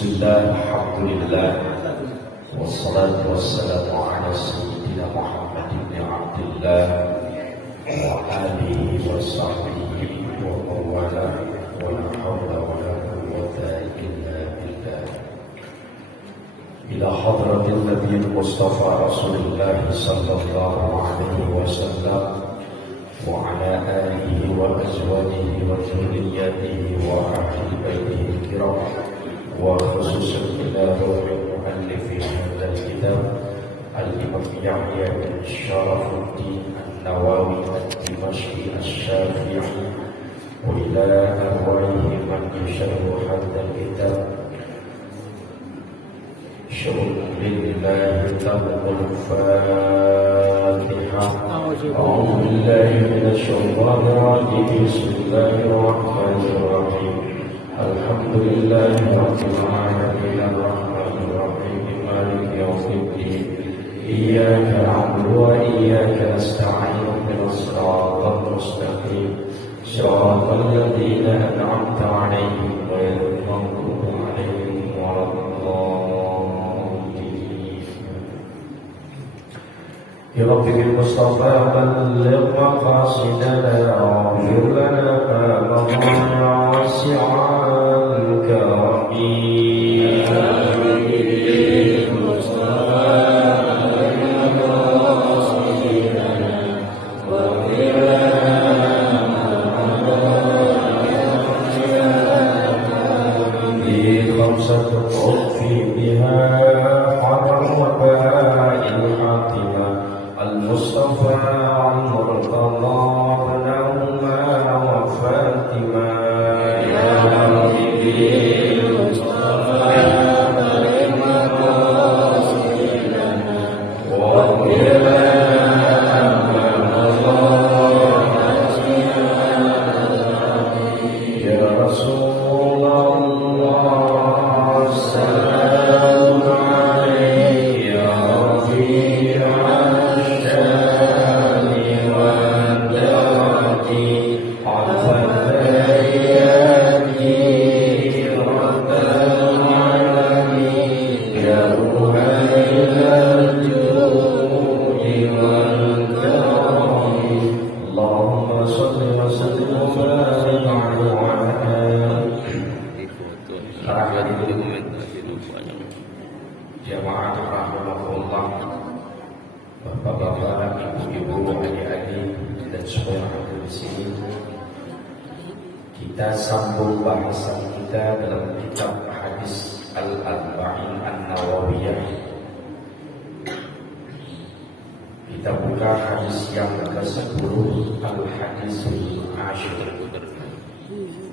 Bismillah, alhamdulillah, wassalatu wassalamu ala sayyidina Muhammad ibn Abdullah wa alihi wa sahbihi wa mawala wa la hawla wa la quwwata illa billah. Ila hadratin Nabi Mustafa Rasulullah sallallahu alaihi wasallam wa ala alihi wa azwajihi wa dhurriyyatihi wa ahli baitihi kiram وخصوصا إلى روح المؤلف هذا الكتاب الإمام يحيى بن شرف الدين النووي الدمشقي الشافعي وإلى أرواح من يشرح هذا الكتاب شكر لله تبقى الفاتحة أعوذ بالله من الشيطان الرجيم بسم الله الرحمن الرحيم الحمد لله رب العالمين الرحمن الرحيم مالك يوم الدين إياك نعبد وإياك نستعين اهدنا الصراط المستقيم صراط الذين أنعمت عليهم غير المغضوب عليهم ولا الضالين. يا رب بالمصطفى بلغ مقاصدنا واغفر لنا ما مضى واسع الكرم. Jamaah rahimahullah, bapak-bapak, ibu-ibu, adik-adik, dan semua yang ada di sini. Kita sambung bahasan kita dalam kitab hadis Al-Arba'in An-Nawawiyah. Kita buka hadis yang ke-10, Al-Hadisul Ashir.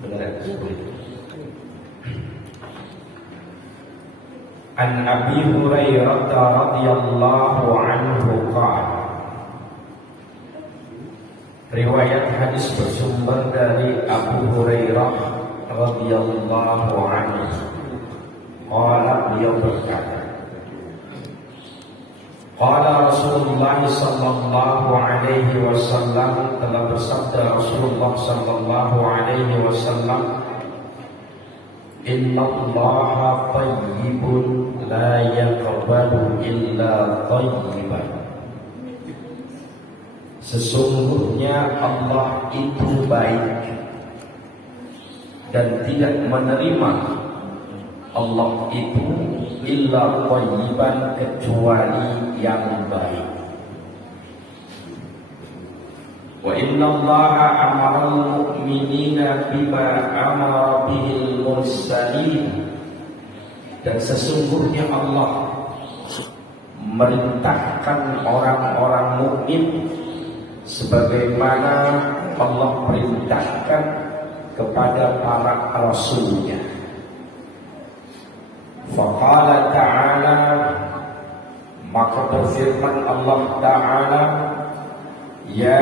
Benar ya? An Abi Hurairah radhiyallahu anhu qala. Riwayat hadis bersumber dari Abu Hurairah radhiyallahu anhu. Qala, beliau berkata, qala Rasulullah sallallahu alaihi wasallam, telah bersabda Rasulullah sallallahu alaihi wasallam, Inna Allaha tayyibun la yaqbalu illa tayyiban. Sesungguhnya Allah itu baik dan tidak menerima Allah itu illa tayyiban, kecuali yang baik. Wa inna Allaha amara al-mu'minina bima amara bihil mursalin. Dan sesungguhnya Allah merintahkan orang-orang mukmin sebagaimana Allah perintahkan kepada para rasulnya. Faqala ta'ala, maka berfirman Allah Ta'ala, Ya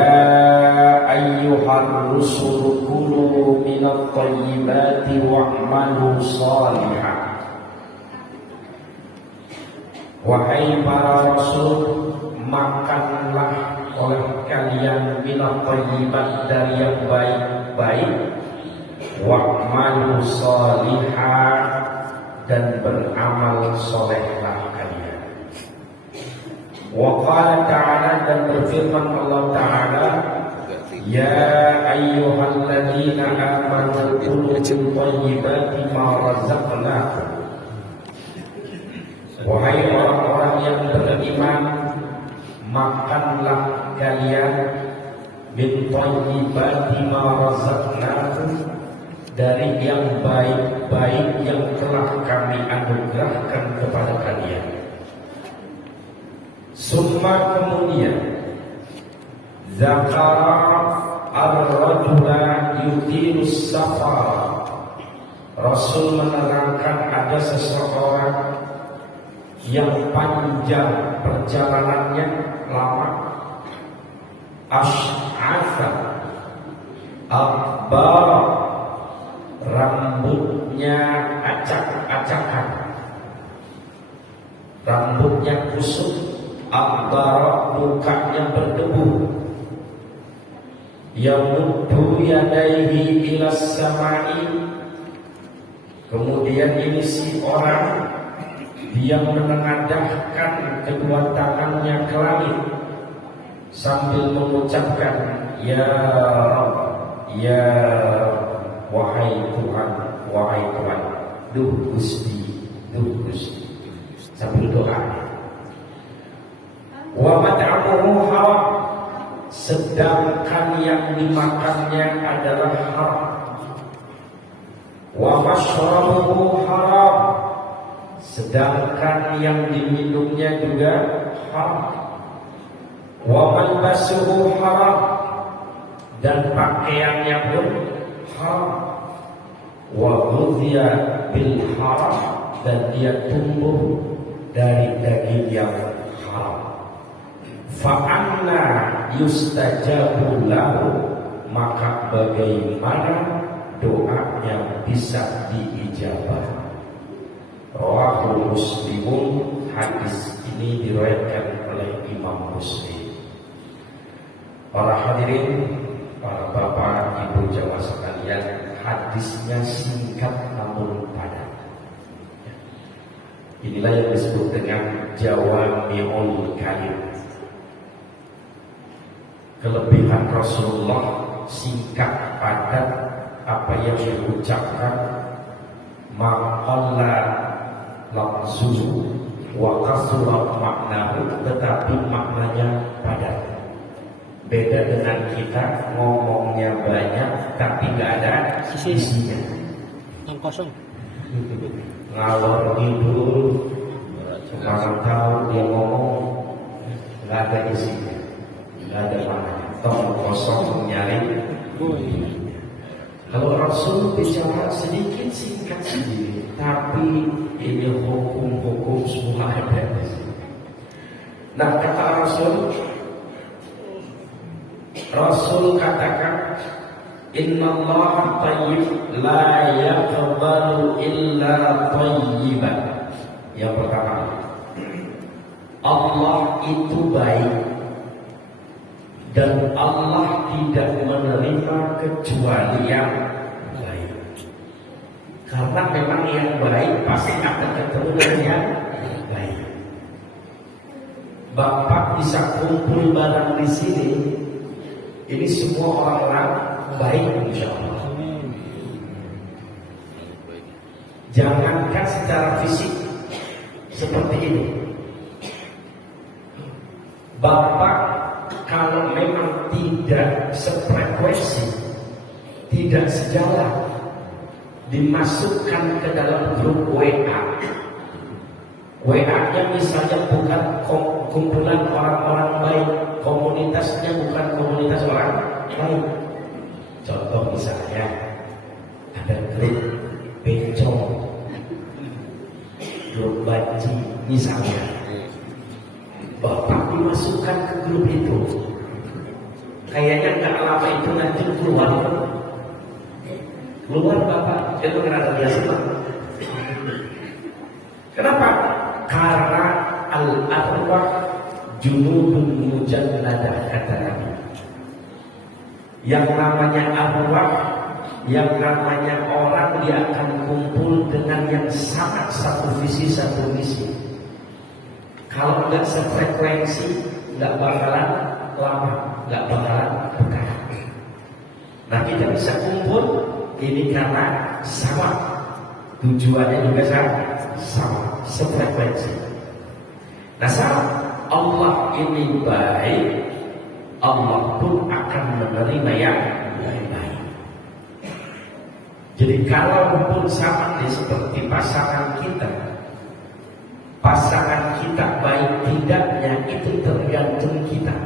ayyuhar rusul kulu minat tayyibati wa'malu salihah. Wahai para rasul, makanlah oleh kalian minat tayyibat, dari yang baik-baik, wa'malu salihah, dan beramal solehlah kalian. Wa qala ta'ala, dan berfirman Allah Ta'ala, ya ayyuhalladzina amanu kulu min thayyibati ma razaqnakum. Wahai orang-orang yang beriman, makanlah kalian min thayyibati ma razaqnakum, dari yang baik-baik yang telah kami anugerahkan kepada kalian. Summa, kemudian, zakara ar-rajula yutilus safar. Rasul menerangkan ada seseorang yang panjang perjalanannya, lama. Ash'atha akbar, rambutnya acak-acakan, rambutnya kusut. Akbar, mukanya berdebu. Yamuddu yadaihi ilas samai, kemudian ini si orang dia menengadahkan kedua tangannya ke langit sambil mengucapkan ya Rabb, ya Rabb, wahai Tuhan, wahai Tuhan, duh Gusti, duh Gusti, sambil doa. Wa mat'amuhu haram, sedangkan yang dimakannya adalah haram. Wa mashrabuhu haram, sedangkan yang diminumnya juga haram. Wa malbasuhu haram, dan pakaiannya pun haram. Wa ghudhiya bil haram, dan dia tumbuh dari daging yang haram. Fa'anna yustajabu lahu, maka bagaimana doanya bisa diijabah. Rawahu Muslimun, hadis ini diriwayatkan oleh Imam Muslim. Para hadirin, para bapak, ibu jamaah sekalian, hadisnya singkat namun padat. Inilah yang disebut dengan jawami'ul kalim. Kelebihan Rasulullah singkat padat, apa yang diucapkan maqalla lafzuhu wa kasura maknahu, tetapi maknanya padat. Beda dengan kita ngomongnya banyak tapi nggak ada isinya. Yang kosong. Ngalor ngidul, sekarang tahu dia ngomong nggak ada isinya, nggak ada maknanya. Tong kosong nyari. Kalau Rasul bicara sedikit singkat sendiri, tapi ini hukum-hukum semua ada di sini. Nah, kata Rasul katakan, Innallaha thayyib la yaqbalu illa thayyiban. Yang pertama, Allah itu baik dan Allah tidak menerima kecuali yang baik. Karena memang yang baik pasti akan ketemu dengan yang baik. Bapak bisa kumpul barang di sini, ini semua orang-orang baik insya Allah. Jangankan secara fisik seperti ini, Bapak kalau memang tidak sefrekuensi, tidak sejalan, dimasukkan ke dalam grup WA. WA-nya misalnya bukan kumpulan orang-orang baik, komunitasnya bukan komunitas orang baik. Contoh misalnya ada grup bencong, grup banci misalnya, Bapak dimasukkan ke grup itu, kayaknya nggak lama itu nanti keluar Bapak itu karena biasa. Kenapa? Karena al-arwah junudun mujannadah, kata Nabi. Yang namanya arwah Yang namanya orang dia akan kumpul dengan yang sangat satu visi satu misi. Kalau nggak sefrekuensi, nggak bakalan lama, nggak bakalan berkah. Nah kita bisa kumpul ini karena sama, tujuannya juga sama, sefrekuensi. Nah saat Allah ini baik, Allah pun akan menerima yang baik-baik. Jadi kalau pun sama seperti pasangan kita baik tidaknya itu tergantung kita.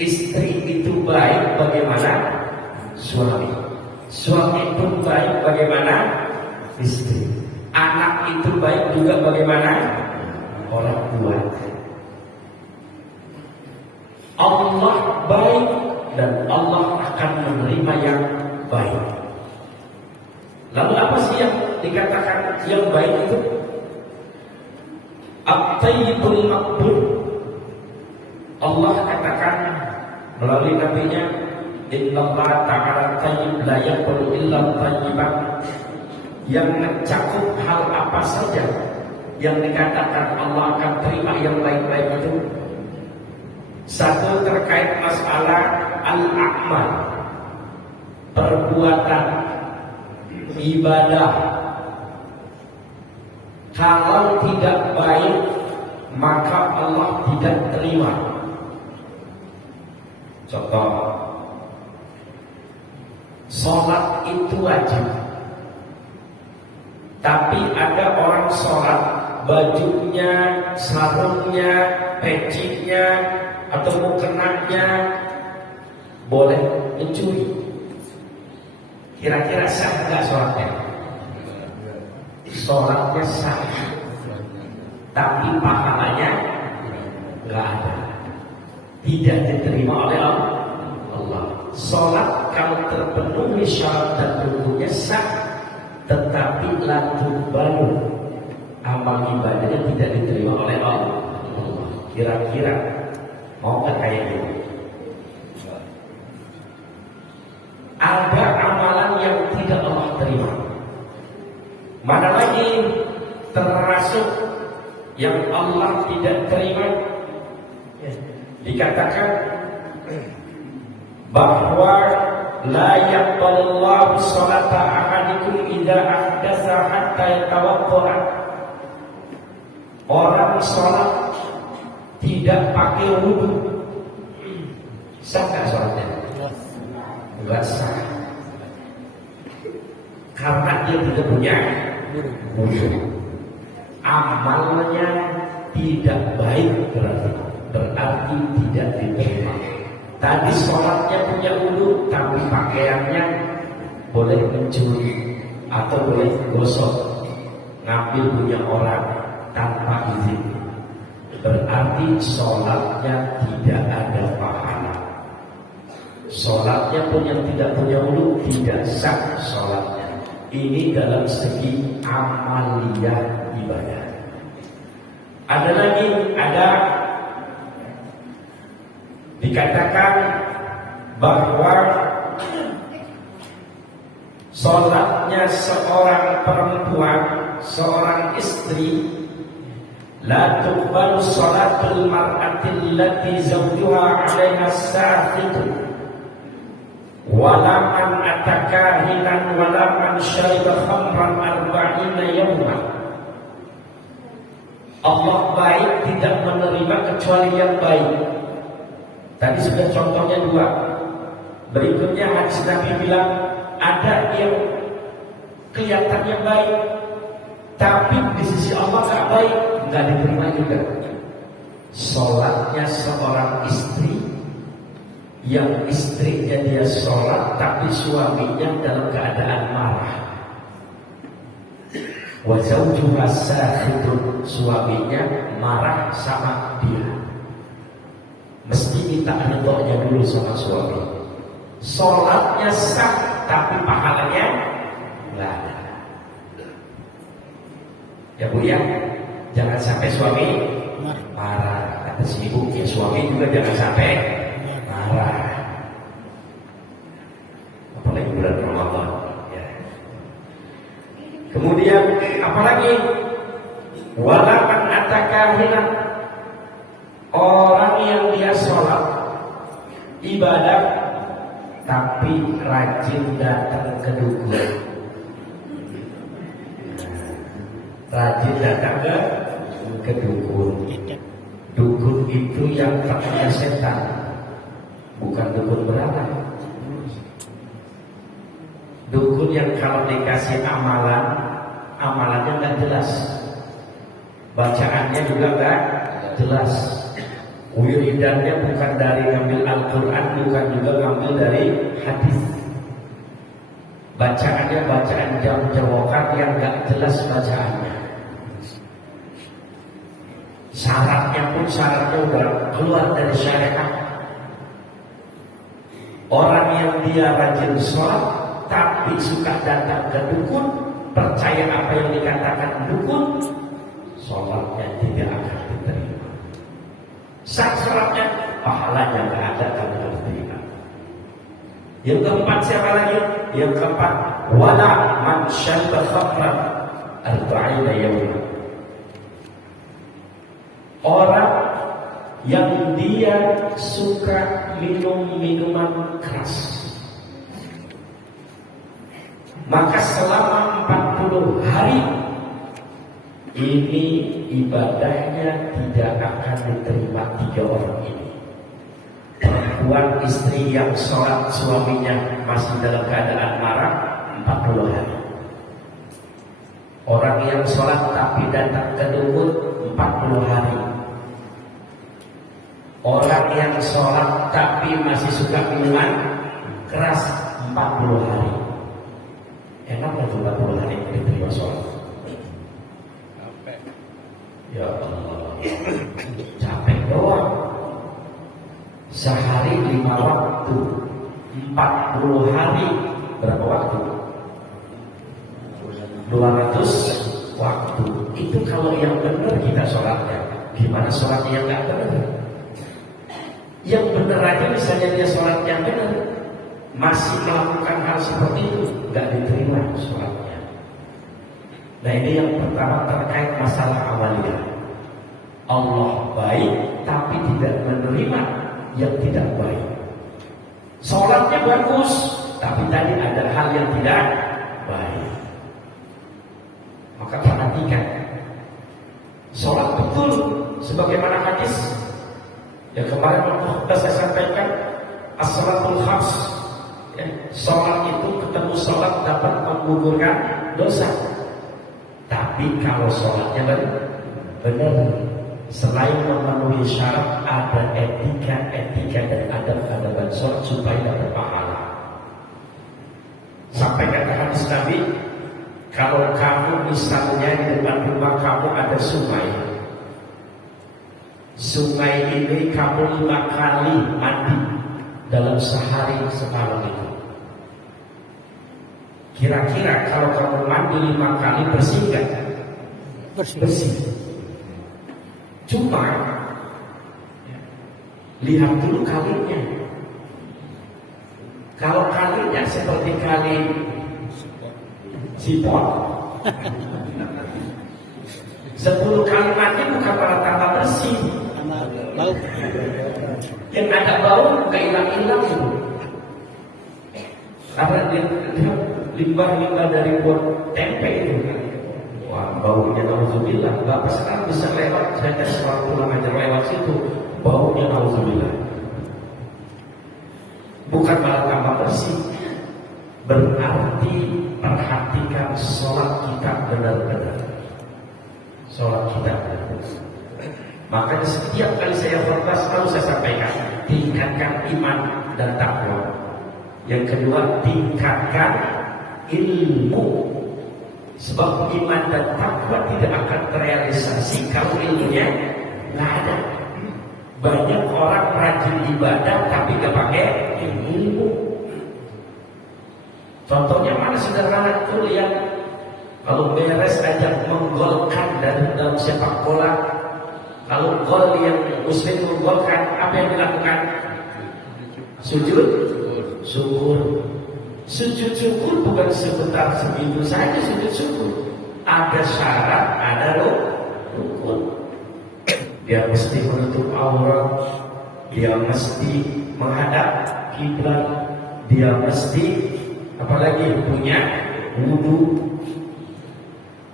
Istri itu baik bagaimana suami, suami pun baik bagaimana istri, anak itu baik juga bagaimana orang tua. Allah baik dan Allah akan menerima yang baik. Lalu apa sih yang dikatakan yang baik itu? At-tayyibul maqbul. Allah katakan melalui nabinya, Innallaha ta'ala tayyib la yaqbalu illa tayyiban. Yang mencakup hal apa saja yang dikatakan Allah akan terima yang baik-baik itu. Satu terkait masalah al-a'mal, perbuatan ibadah. Kalau tidak baik maka Allah tidak terima. Contoh, sholat itu wajib, tapi ada orang sholat bajunya, sarungnya, pecinya atau mukenanya boleh mencuri. Kira-kira sah nggak sholatnya? Sholatnya sah, tapi pahalanya nggak ada, tidak diterima oleh Allah. Sholat kalau terpenuhi syarat dan rukunnya sah, tetapi lanjut baru amal ibadahnya tidak diterima oleh Allah. Kira-kira mau nggak kayak gitu? Ada amalan yang tidak Allah terima. Mana lagi termasuk yang Allah tidak terima? Dikatakan bahwa la yaqbalullahu sholata ahadikum idza ahdatsa hatta yatawadda. Orang sholat tidak pakai wudu, sah nggak sholatnya? Nggak sah, karena dia tidak punya wudu. Amalnya tidak baik, berarti tidak diterima. Tadi sholatnya punya wudu, tapi pakaiannya boleh mencuri atau boleh gosok, ngambil punya orang tanpa izin, berarti sholatnya tidak ada pahala. Sholatnya pun yang tidak punya wudu tidak sah sholatnya. Ini dalam segi amaliyah ibadah. Ada lagi, ada dikatakan bahwa sholatnya seorang perempuan, seorang istri, la tuqbalu sholatul mar'atil lati zawjuha 'alaiha safitu wala man atakahinan wala man syariba khamran arba'ina yawman. Allah baik, tidak menerima kecuali yang baik. Tadi sudah contohnya dua. Berikutnya hadis Nabi bilang ada yang kelihatannya baik, tapi di sisi Allah gak baik, gak diterima juga. Sholatnya seorang istri, yang istrinya dia sholat, tapi suaminya dalam keadaan marah. Wa zawjuha sakhitun, suaminya marah sama dia. Mesti minta ridhonya dulu sama suami. Sholatnya sah, tapi pahalanya nggak ada. Ya Bu ya, jangan sampai suami marah. Kata si ibu, ya suami juga jangan sampai marah. Apalagi Kemudian apalagi? Wala man atakahinan, orang yang dia sholat ibadah tapi rajin datang ke dukun. Rajin datang ke dukun. Dukun itu yang terkena setan, bukan dukun beranak. Dukun yang kalau dikasih amalan, amalannya nggak jelas, bacaannya juga nggak jelas, wiridannya bukan dari ngambil Al-Quran, bukan juga ngambil dari hadis, bacaannya bacaan jam-jawakan yang nggak jelas bacaannya. Syaratnya pun syaratnya udah keluar dari syariat. Orang yang dia rajin sholat tapi suka datang ke dukun, percaya apa yang dikatakan dukun, sholatnya tidak akan diterima. Sah sholatnya, pahalanya nggak ada kalau tidak diterima. Yang keempat siapa lagi? Yang keempat, wala man syarba khamran arba'ina yawma. Orang yang dia suka minum minuman keras, maka selama 40 hari ini ibadahnya tidak akan diterima. 3 orang ini, perempuan istri yang sholat suaminya masih dalam keadaan marah 40 hari, orang yang sholat tapi datang ke dukun 40 hari, orang yang sholat tapi masih suka minuman keras 40 hari. Enak gak 40 hari diterima sholat? Capek. Ya Allah, capek doang. Sehari 5 waktu, 40 hari berapa waktu? 200 waktu. Itu kalau yang benar kita sholatnya. Gimana sholatnya yang gak benar? Yang benar aja misalnya dia sholat yang benar, masih melakukan hal seperti itu, gak diterima sholatnya. Nah ini yang pertama terkait masalah awaliyah. Allah baik tapi tidak menerima yang tidak baik. Sholatnya bagus tapi tadi ada hal yang tidak baik. Maka perhatikan, sholat betul sebagaimana hadis yang kemarin sudah saya sampaikan, as-salatul khams, ya, sholat itu ketemu sholat dapat menggugurkan dosa. Tapi kalau sholatnya benar, selain memenuhi syarat, ada etika dan adab-adaban sholat supaya dapat pahala. Sampai kata hadis Nabi, kalau kamu misalnya di depan rumah kamu ada sungai, sungai ini kamu 5 kali mandi dalam sehari semalam itu. Kira-kira kalau kamu mandi 5 kali bersih gak? Bersih. Cuma lihat dulu kalinya. Kalau kalinya seperti kali sipon, 10 kali mandi bukan malah tambah bersih, bau. Yang ada bau gak hilang-hilang itu. Karena dia limbah-limbah dari buat tempe itu. Wah, baunya nauzubillah. Bapak sekarang bisa lewat, saya sewaktu pulang aja lewat situ, baunya nauzubillah. Bukan malah tambah bersih. Berarti perhatikan sholat kita benar-benar. Sholat kita benar-benar. Makanya setiap kali saya khotbah selalu saya sampaikan, tingkatkan iman dan takwa. Yang kedua, tingkatkan ilmu. Sebab iman dan takwa tidak akan terrealisasi kalau ilmunya nggak ada. Banyak orang rajin ibadah tapi nggak pakai ilmu. Contohnya mana sederhana itu, lihat kalau beres aja menggolkan dari dalam sepak bola. Kalau gol yang muslim menggolkan, apa yang dilakukan? Sujud syukur. Sujud syukur bukan sebentar segitu saja sujud syukur. ada syarat, ada rukun. Dia mesti menutup aurat, dia mesti menghadap kiblat, dia mesti apalagi punya wudu.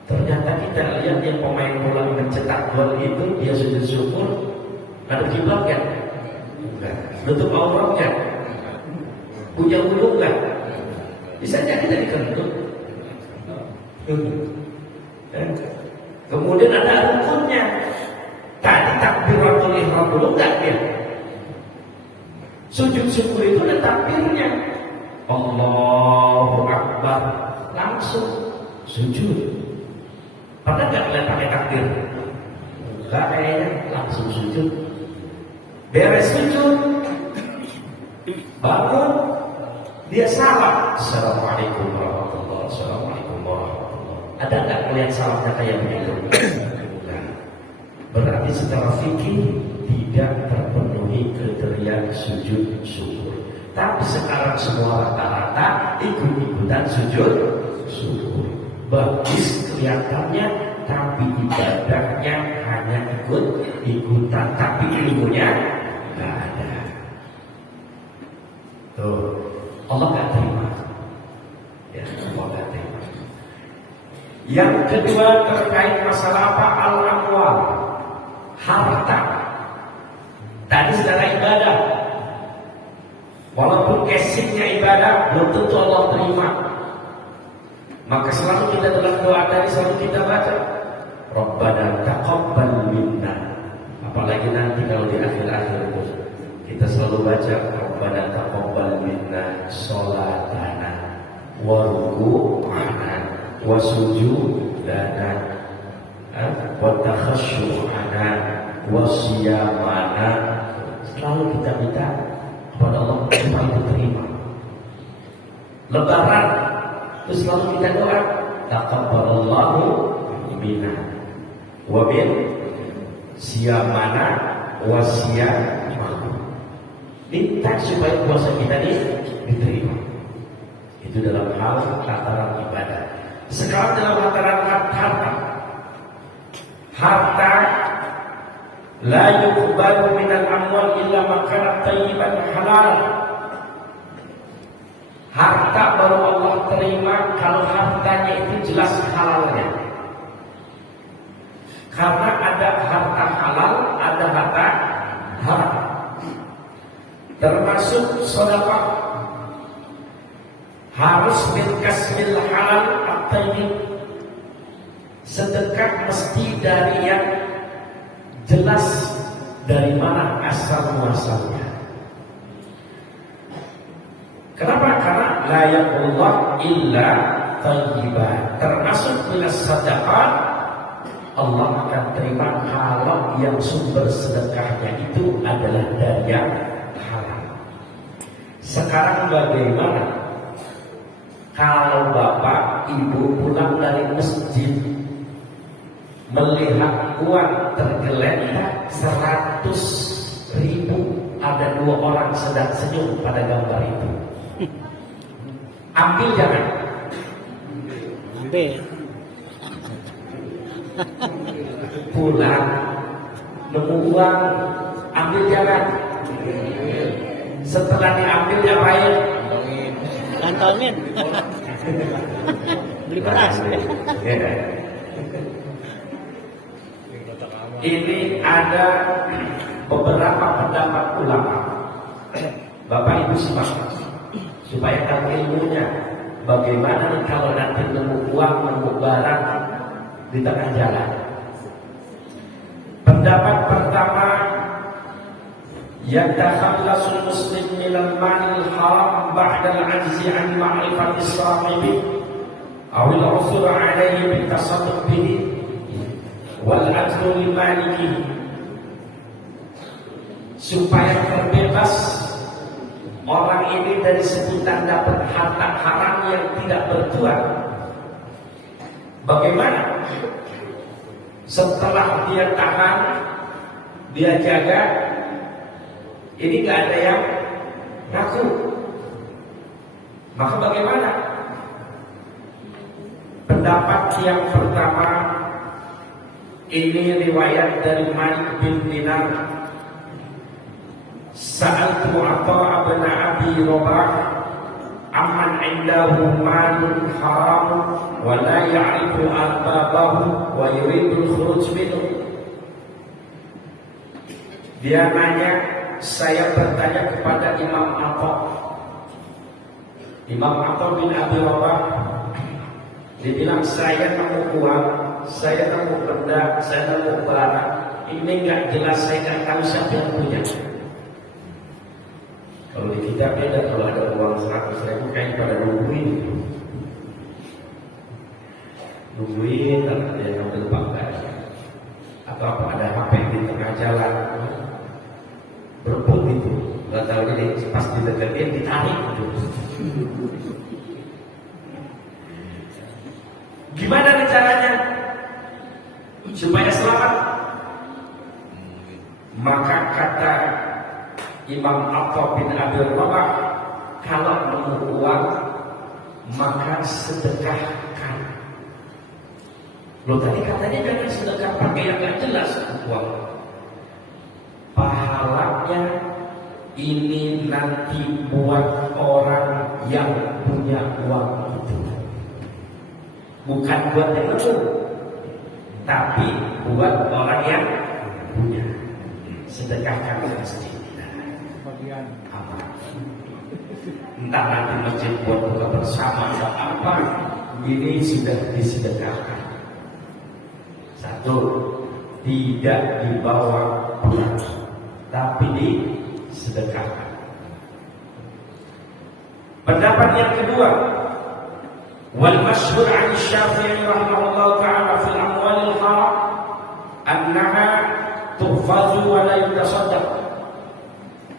Ternyata kita lihat yang pemain bola mencetak gol itu dia sujud syukur, ada kiblat kan? Enggak. Nutup aurat kan? Punya wudu kan? Bisa jadi dari kentut. Kemudian ada rukunnya. Tadi takbiratul ihram dulu enggak dia? Sujud syukur itu ada takbirnya. Allahu Akbar, langsung sujud. Padahal enggak boleh pakai takbir. Enggak, kayaknya langsung sujud. Beres sujud, bangun, dia salam. Assalamualaikum warahmatullahi wabarakatuh. Assalamualaikum warahmatullahi wabarakatuh. Ada enggak melihat salamnya kayak begitu? Berarti secara fikih tidak terpenuhi kriteria sujud syukur. Tapi sekarang semua rata-rata ikut-ikutan sujud syukur. Bagus kelihatannya, tapi ibadahnya hanya ikut-ikutan, tapi ilmunya nggak ada. Tuh, Allah nggak terima. Ya, Allah nggak terima. Yang kedua terkait masalah apa? Al-amwal, harta. Tadi saudara ibadah, walaupun casingnya ibadah, belum tentu Allah terima. Maka selalu kita dalam doa tadi selalu kita baca Rabbana taqabbal minna. Apalagi nanti kalau di akhir-akhir itu kita selalu baca Rabbana taqabbal minna sholatana wa ruku'ana wa sujudana wa takhasyu'ana wa siyamana. Selalu kita minta kepada Allah supaya diterima. Lebaran terus selalu kita doa taqabbalallahu minna wa min siyamana wa siyamana. Minta supaya puasa kita diterima. Itu dalam hal tataran ibadah. Sekarang dalam tataran harta. Harta la yuqbalu minal amwal illa ma kana tayyiban halal. Harta baru Allah terima kalau hartanya itu jelas halalnya. Karena ada harta halal, ada harta haram. Termasuk sedekah harus min kasbil halal at-tayyib. Sedekah mesti dari yang jelas dari mana asal muasalnya. Kenapa? Karena la yaqullah illa thayyibah. Termasuk minas sadaqah, Allah akan terima kalau yang sumber sedekahnya itu adalah dari yang halal. Sekarang bagaimana kalau bapak ibu pulang dari masjid melihat uang tergeletak 100.000, ada 2 orang sedang senyum pada gambar itu? Ambil jangan? Ambil. Pulang nemu uang, ambil jangan? Setelah diambil diapain? Kantongin. Beli beras. Ini ada beberapa pendapat ulama. Bapak Ibu simak supaya tahu ilmunya. Bagaimana nih kalau nanti nemu uang, nemu barang di tengah jalan? Pendapat pertama, yatakhallasul muslim minal malil haram ba'da al-'ajzi 'an ma'rifati sahibi aw al-'usr 'alayhi bi tasadduq bihi wal ajru li malikihi. Supaya terbebas orang ini dari sebutan dapat harta haram yang tidak bertuan. Bagaimana? Setelah dia tahan, dia jaga, ini gak ada yang ngaku. Maka bagaimana? Pendapat yang pertama ini riwayat dari Malik bin Dinar. Sa'altu Atha bin Abi Rabah amman indahu malun haram wa la ya'rifu arbabahu wa yuridu al-khuruj minhu. Dia nanya, saya bertanya kepada Imam Atha. Imam Atha bin Abi Rabah, dia bilang, saya nemu uang, saya nemu benda, saya nemu barang. Ini nggak jelas, saya nggak tahu siapa yang punya. Kalau di kita beda, kalau ada uang 100.000 kayaknya pada nungguin, kalau ada yang ngambil bagasi, atau apa ada HP di tengah jalan, berebut itu, nggak tahu jadi pas dideketin ditarik itu. Gimana caranya supaya selamat? Maka kata Imam Atha bin Abi Rabah, kalau nemu uang maka sedekahkan. Loh, tadi katanya jangan sedekah pakai yang gak jelas uang. Pahalanya ini nanti buat orang yang punya uang itu, bukan buat yang nemu, tapi buat orang yang punya. Sedekahkan ke masjid. Apa? Entah nanti masjid buat buka bersama atau apa, ini sudah disedekahkan. Satu, tidak dibawa pulang, tapi disedekahkan. Pendapat yang kedua, wal masyhur 'an Syafi'i rahimahullah ta'ala fil amwalil haram annaha tuhfazu wa la yutasaddaq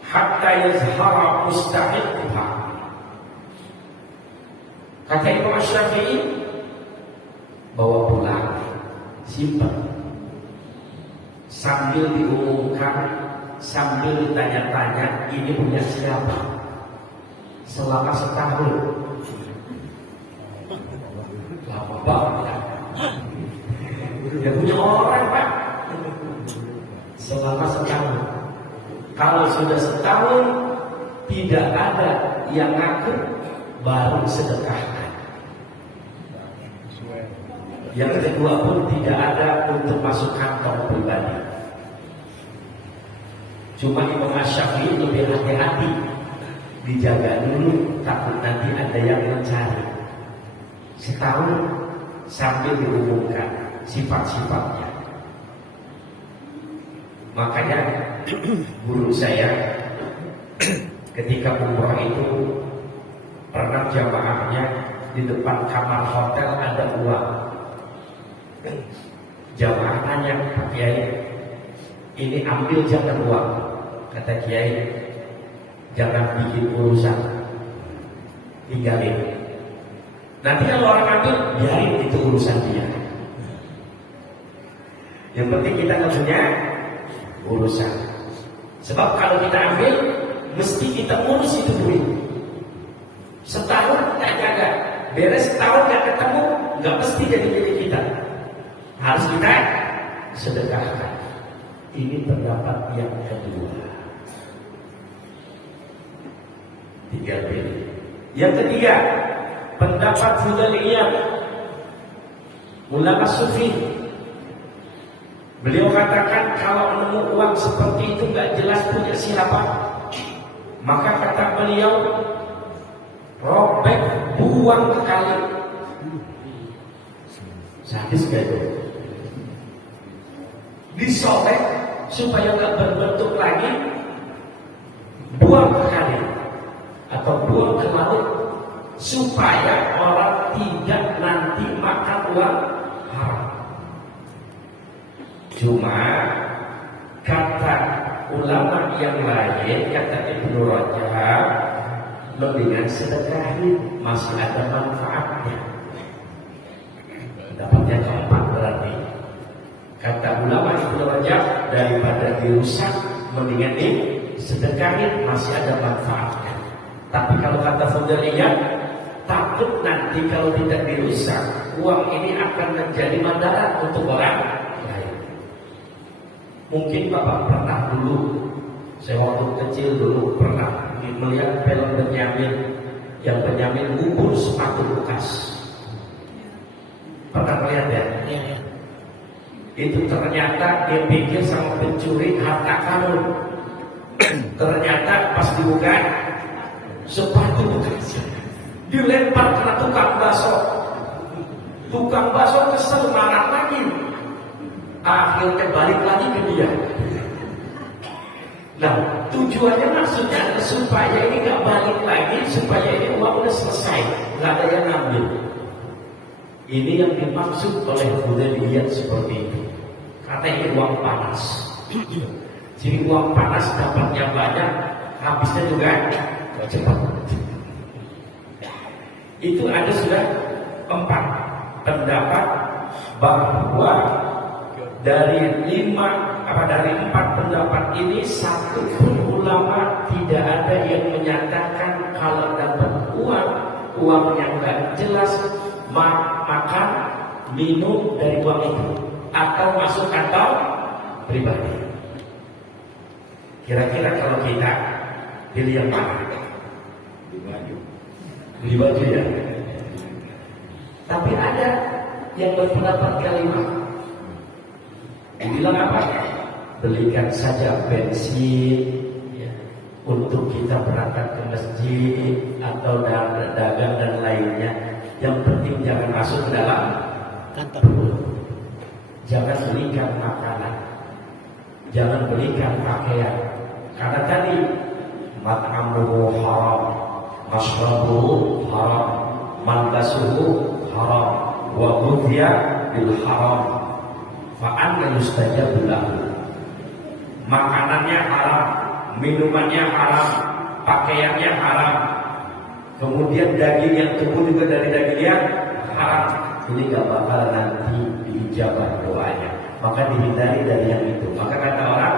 hatta yazhara mustahiqha. Kata Imam Syafi'i, bawa pulang, simpan, sambil diumumkan, sambil ditanya-tanya, ini punya siapa, selama setahun. Lama banget ya, punya orang Pak, selama setahun. Kalau sudah setahun tidak ada yang ngaku, baru sedekahkan. Yang kedua pun tidak ada untuk masuk kantong pribadi. Cuma Imam Syafi'i lebih hati-hati, dijaga dulu, takut nanti ada yang mencari. Setahun sambil diumumkan sifat-sifatnya. Makanya guru saya ketika umroh itu pernah jamaahnya di depan kamar hotel ada uang. Jamaah tanya, Pak Kiai, ini ambil jangan uang. Kata Kiai, jangan bikin urusan, tinggalin. Nanti kalau orang ambil, biarin itu urusan dia. Yang penting kita nggak punya urusan. Sebab kalau kita ambil, mesti kita urus itu duit. Setahun nggak jaga, beres setahun nggak ketemu, nggak mesti jadi milik kita. Harus kita sedekahkan. Ini pendapat yang kedua. Tiga pilih. Yang ketiga, pendapat Fudailiyah, ulama sufi. Beliau katakan kalau nemu uang seperti itu nggak jelas punya siapa, maka kata beliau, robek, buang ke kali. Sadis gak itu? Disobek supaya nggak berbentuk lagi, buang ke kali atau buang ke laut, supaya orang tidak nanti makan uang haram. Cuma kata ulama yang lain, kata Ibnu Rajab, mendingan sedekahin, masih ada manfaatnya. Dapatnya keempat berarti. Kata ulama Ibnu Rajab, daripada dirusak, mendingan sedekahin, masih ada manfaatnya. Tapi kalau kata Fudailiyah, takut nanti kalau tidak dirusak, uang ini akan menjadi madarat untuk orang lain. Mungkin Bapak pernah dulu, saya waktu kecil dulu pernah melihat film Benyamin, yang Benyamin ngubur sepatu bekas. Pernah melihat ya? Iya, iya. Itu ternyata dia pikir sama pencuri harta karun. Ternyata pas dibuka sepatu bekas dilempar kena tukang bakso. Tukang bakso kesel, marah lagi. Akhirnya balik lagi ke dia. Nah, tujuannya maksudnya supaya ini gak balik lagi, supaya ini uang udah selesai, gak ada yang ngambil. Ini yang dimaksud oleh Hudaybiyah seperti itu. Karena ini uang panas. Jadi uang panas dapatnya banyak, habisnya juga cepat. Itu ada sudah 4 pendapat bahwa dari 4 pendapat ini, satu pun ulama tidak ada yang menyatakan kalau dapat uang yang nggak jelas, makan minum dari uang itu atau masuk kantong pribadi. Kira-kira kalau kita pilih yang mana? Beli baju ya. Tapi ada yang berpendapat kalimat, dibilang apa? Belikan saja bensin ya, untuk kita berangkat ke masjid atau dagang dan lainnya. Yang penting jangan masuk ke dalam Kantor. Jangan belikan makanan, jangan belikan pakaian. Karena tadi mat'amuhu haram, mashrabuhu haram, malbasuhu haram, wa ghudhiya bil haram, fa anna yustajabu lahu. Makanannya haram, minumannya haram, pakaiannya haram, kemudian daging yang tumbuh juga dari daging yang haram. Ini gak bakal nanti diijabah doanya. Maka dihindari dari yang itu. Maka kata orang,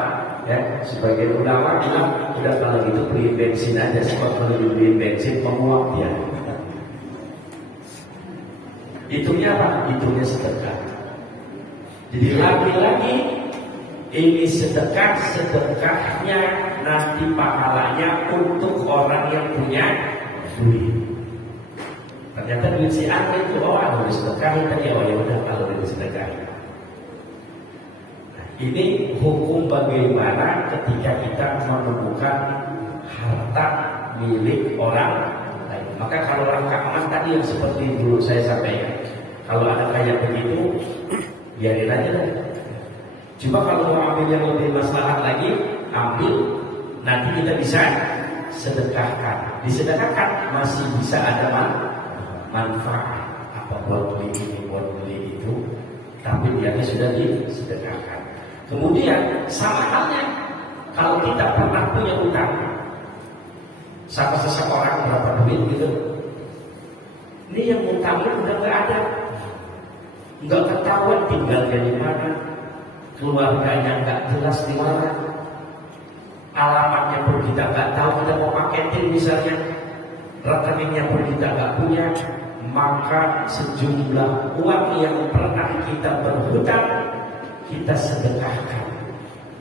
ya, sebagai ulama bilang, udah kalau gitu beli bensin aja. Sebab kalau beli bensin menguap dia. Itunya apa? Itunya sedekah. Jadi lagi-lagi ini sedekahnya nanti pahalanya untuk orang yang punya duit. Ternyata duit si A itu ada sedekahin tadi, ya udah kalau sedekahin. Ini hukum bagaimana ketika kita menemukan harta milik orang lain. Maka kalau rakaman tadi yang seperti dulu saya sampaikan, kalau ada kayak begitu, biarin aja deh. Cuma kalau mau ambil yang lebih maslahat lagi, ambil, nanti kita bisa sedekahkan. Disedekahkan masih bisa ada manfaat. Apa buat beli ini, buat beli itu, tapi dia sudah disedekahkan. Kemudian sama halnya kalau kita pernah punya utang sama seseorang berapa duit gitu, ini yang utangnya udah nggak ada, nggak ketahuan tinggalnya di mana, keluarganya nggak jelas di mana, alamatnya pun kita nggak tahu, kita mau paketin misalnya, rekeningnya pun kita nggak punya, maka sejumlah uang yang pernah kita berhutang kita sedekahkan.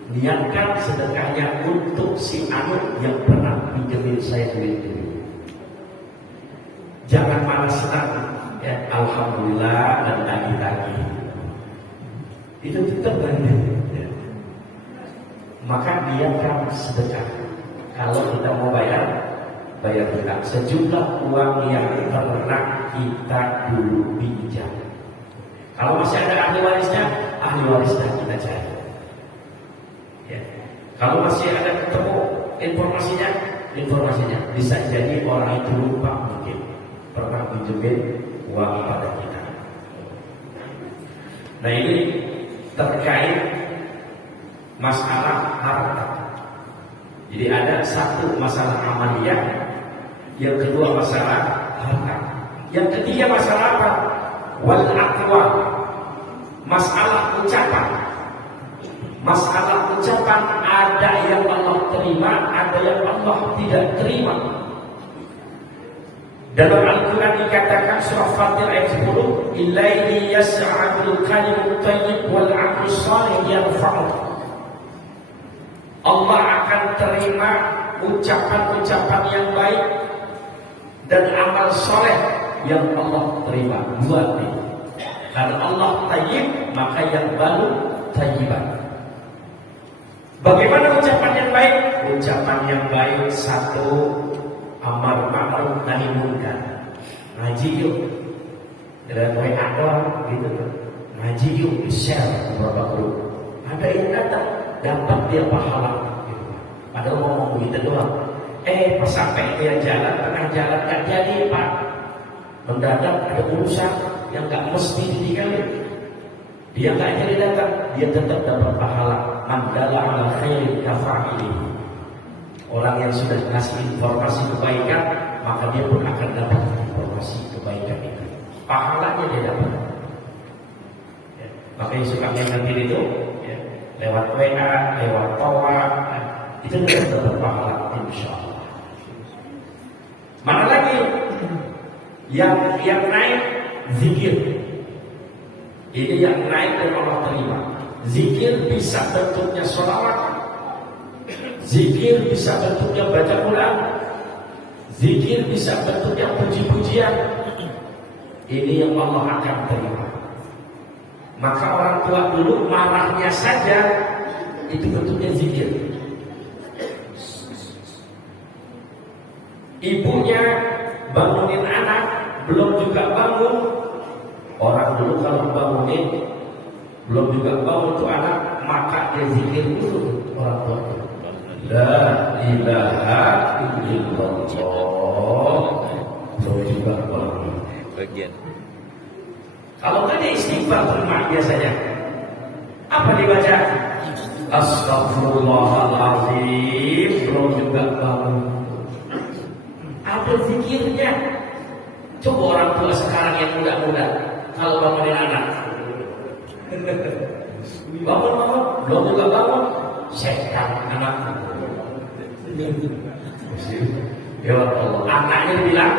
Niatkan sedekahnya untuk si anak yang pernah pinjemin saya duit itu. Jangan malah senang, ya alhamdulillah dan lagi-lagi. Itu tetap benar. Ya. Maka niatkan sedekah. Kalau kita mau bayar hutang sejumlah uang yang pernah kita dulu pinjam. Kalau masih ada ahli warisnya kita cari. Ya. Kalau masih ada ketemu informasinya bisa jadi orang itu lupa mungkin pernah pinjemin uang pada kita. Nah ini terkait masalah harta. Jadi ada satu masalah amaliyah, yang kedua masalah harta, yang ketiga masalah apa? Wal aqwa, masalah ucapan. Masalah ucapan ada yang Allah terima, ada yang Allah tidak terima. Dalam Al-Quran dikatakan surah Fatir ayat 10, ilaihi yas'adul kalimut thayyib wal 'amalus shalih yarfa'uh. Allah akan terima ucapan-ucapan yang baik dan amal soleh yang Allah terima. Dua ini. Karena Allah tayyib, maka yang baru tayyiban. Bagaimana ucapan yang baik? Ucapan yang baik satu, amar ma'ruf nahi munkar. Ngaji yuk. Dan WA doang gitu kan. Ngaji yuk, di-share beberapa grup. Ada yang datang, dapat dia pahala. Gitu. Padahal ngomong begitu doang. Pas sampai dia jalan, tengah jalan gak jadi Pak. Mendadak ada urusan yang gak mesti ditinggalin. Dia gak jadi datang, dia tetap dapat pahala. Mandala ala khairin kafa'ili. Orang yang sudah ngasih informasi kebaikan, maka dia pun akan dapat informasi kebaikan itu. Pahalanya dia dapat. Ya. Makanya suka ngingetin itu, ya. Lewat WA, lewat tawa, itu dapat pahala insya Allah. Mana lagi yang naik zikir. Ini yang naik dan Allah terima. Zikir bisa bentuknya sholawat, zikir bisa bentuknya baca Quran, zikir bisa bentuknya puji-pujian. Ini yang Allah akan terima. Maka orang tua dulu marahnya saja itu bentuknya zikir. Ibunya bangunin anak, belum juga bangun. Orang dulu kalau bangunin, belum juga bangun tuh anak, maka dia zikir dulu orang tua. La ilaha illallah. Belum juga bangun. Bagian. Kalau ada istighfar terima biasanya, apa dibaca? Astaghfirullahaladzim. Belum juga bangun. Ada zikirnya. Coba orang tua sekarang yang muda-muda, kalau bangunin anak, bangun, belum juga bangun, setan anak. Ya Allah, anaknya bilang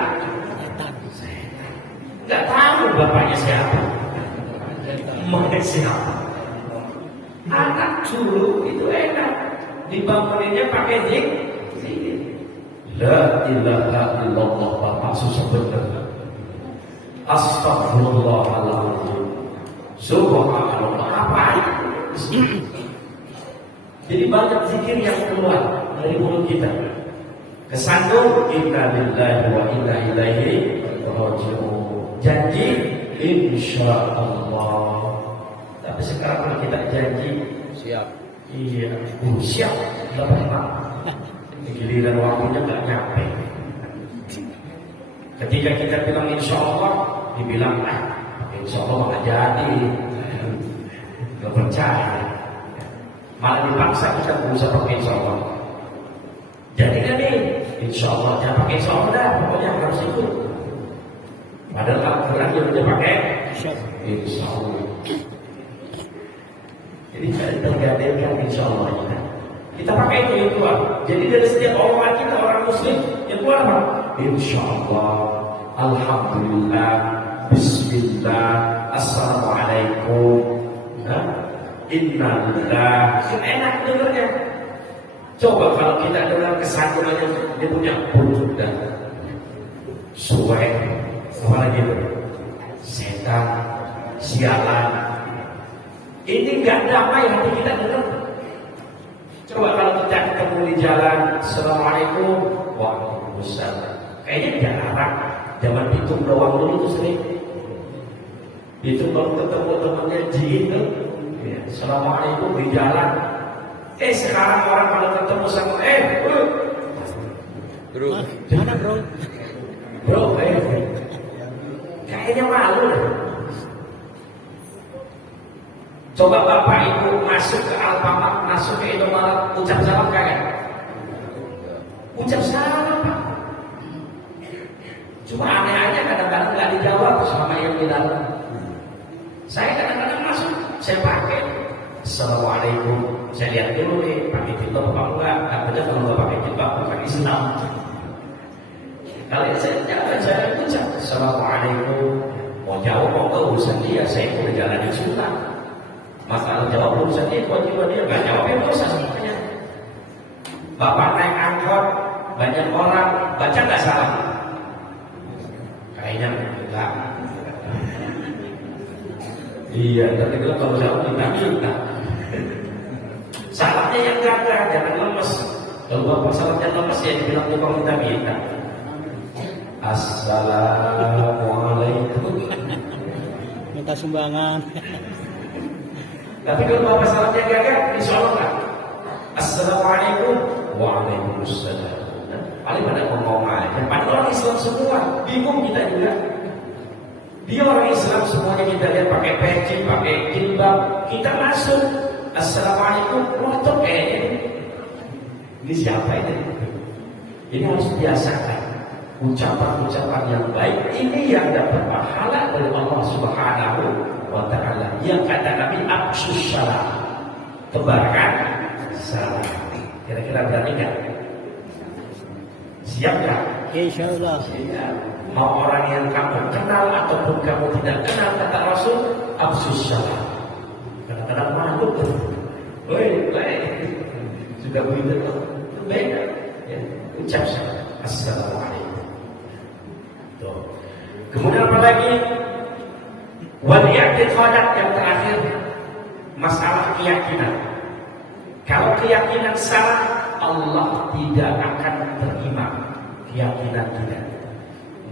setan. Nggak tahu bapaknya siapa, emaknya siapa. Anak dulu itu enak, dibanguninnya pakai zikir. La ilaha illallah, bapak susah bener. Astaghfirullahaladzim. Subhanallah. Apa itu? Jadi banyak zikir yang keluar dari mulut kita. Kesandung inna lillahi wa inna ilaihi raji'un. Janji insya Allah. Tapi sekarang kalau kita janji Siap. iya, siap. Dapat. Giliran waktunya nggak nyampe. Ketika kita bilang insya Allah, dibilang insya Allah nggak jadi, nggak percaya, malah dipaksa kita berusaha pakai insya Allah. Jadi kan nih, insya Allah jangan pakai insya Allah dah, pokoknya harus ikut. Padahal Al-Quran dia udah pakai insya Allah. Jadi kita tergadaikan insya Allah kita. Kita pakai itu yang keluar. Jadi dari setiap orang kita, orang Muslim yang keluar apa? Insya Allah, alhamdulillah, bismillah, assalamualaikum, innalillah. Kan enak dengarnya. Coba kalau kita dengar kesantunannya, dia punya puluh dan suwek, apa lagi itu? Setan, sialan. Ini nggak damai hati kita dengar. Coba kalau kita ketemu di jalan, assalamualaikum, waalaikumsalam. Kayaknya jarang. Zaman Bitung doang dulu tuh sering. Bitung baru ketemu temannya jin tuh. Ya, assalamualaikum di jalan. Sekarang orang kalau ketemu sama Bro, mana bro? Bro, kayaknya malu deh. Coba bapak ibu masuk ke Alfamart, masuk ke Indomaret, ucap salam kayak ucap salam Pak. Cuma aneh aja kadang-kadang nggak dijawab sama yang di dalam. Saya kadang-kadang masuk, saya pakai assalamualaikum, saya lihat dulu nih pakai jilbab apa enggak. Katanya kalau nggak pakai jilbab bukan Islam. Kalau saya Assalamualaikum. Mau jawab mau ke urusan dia, saya udah jalanin sunnah. Masalah jawab urusan dia, kewajiban dia nggak jawab ya dosa semuanya. Bapak naik angkot, banyak orang baca nggak salah? Kayaknya enggak. Iya, tapi kalau jawab kita. Salahnya yang gagah, jangan lemes. Kalau bapak salahnya lemes ya dibilang tukang minta. Assalamualaikum. Minta sumbangan. Tapi kalau bapak salahnya gagah, insyaallah kan. Assalamualaikum. Waalaikumsalam. Paling pada ngomong aja. Padahal orang Islam semua, bingung kita juga. Dia orang Islam semuanya kita lihat pakai peci, pakai jilbab, kita masuk. Assalamualaikum. Wah, itu kayaknya ini siapa ini? Ini harus biasakan ucapan-ucapan yang baik. Ini yang dapat pahala dari Allah Subhanahu wa Ta'ala. Yang kata Nabi, afshus salam, tebarkan salam. Kira-kira berani nggak? Siap nggak? Insyaallah. Siap. Mau orang yang kamu kenal ataupun kamu tidak kenal, kata Rasul, afshus salam. Kadang-kadang malu tuh. Baik. Sudah begitu tuh. Beda. Ya, ucap salam. Assalamualaikum. Tuh. Kemudian apa lagi? Wal i'tiqadat, yang terakhir, masalah keyakinan. Kalau keyakinan salah, Allah tidak akan terima keyakinan kita.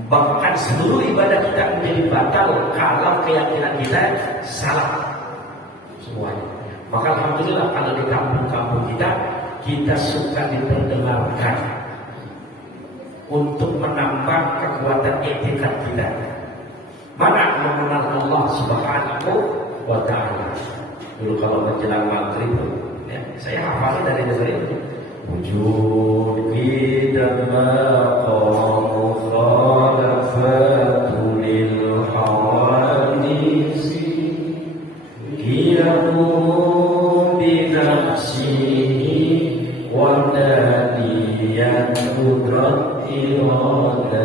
Bahkan seluruh ibadah kita menjadi batal kalau keyakinan kita salah semuanya. Maka alhamdulillah kalau di kampung-kampung kita suka diperdengarkan untuk menambah kekuatan etika kita. Mana mengenal Allah Subhanahu wa Ta'ala. Dulu kalau menjelang maghrib, ya, saya hafalnya dari negeri wujud kita maqamu khalafatu lil hawadisi kiyamu binafsihi wa nadiyan kudrat iradat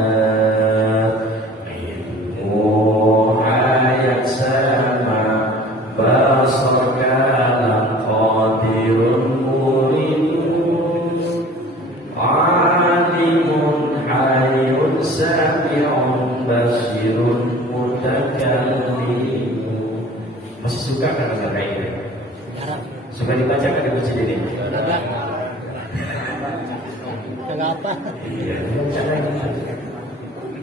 ilmu ayat sama basar kalam qadirun muridun alimun hayyun sami'un basirun mutakallimun. Masih suka kan dengan ini? Suka dibacakan di masjid ini? Enggak apa? Iya,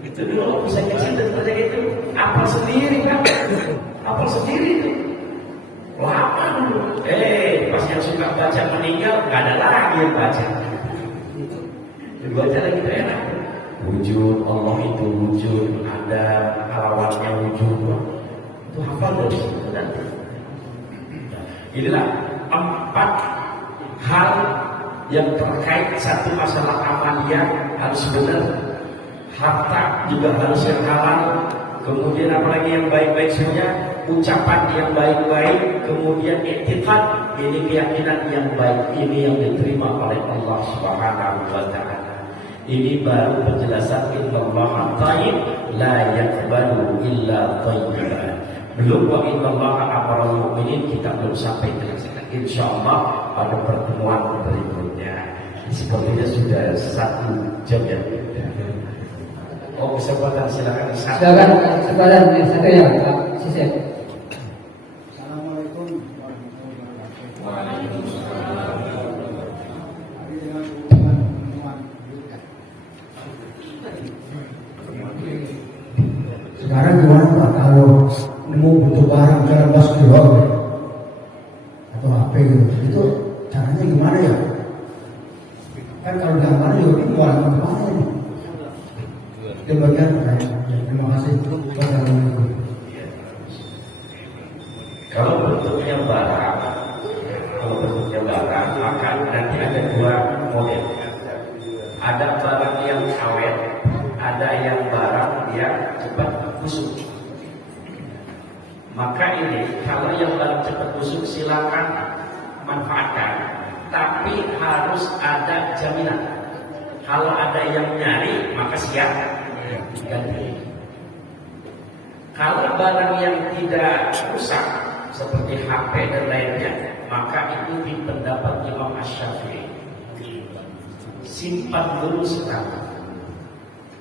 itu dulu bisa kecil dan kerja itu apal sendiri kan? Apal sendiri itu. Lama dulu. Pas yang suka baca meninggal nggak ada lagi yang baca. Dibaca lagi itu enak. Wujud Allah itu wujud, ada lawannya wujud. Itu hafal dari situ dan. Inilah 4 hal yang terkait satu masalah amaliyah harus benar, harta juga harus yang halal, kemudian apalagi yang baik-baik saja, ucapan yang baik-baik, kemudian i'tiqad, ini keyakinan yang baik, ini yang diterima oleh Allah Subhanahu wa Ta'ala. Ini baru penjelasan innallaha thayyib la yaqbalu illa thayyiban. Belum wa innallaha amaral mu'minin, kita belum sampai ke sana. Insyaallah pada pertemuan berikutnya. Sepertinya sudah 1 jam ya. Oh, kesempatan silakan. Silakan kesempatan satu ya Pak Sisir. Assalamualaikum warahmatullahi wabarakatuh. Waalaikumsalam. Sekarang gimana Pak kalau nemu butuh barang cara basketball atau HP gitu, itu caranya gimana ya? Kan kalau di mana juga pinjol kemana ini? Itu bagian saya. Terima kasih. Wassalamualaikum. Kalau bentuknya barang, maka nanti ada 2 model. Ada barang yang awet, ada yang barang yang cepat busuk. Maka ini kalau yang barang cepat busuk silakan manfaatkan, tapi harus ada jaminan. Kalau ada yang nyari maka siap ganti. Kalau barang yang tidak rusak seperti HP dan lainnya, maka itu di pendapat Imam Asy-Syafi'i. Simpan dulu setahun.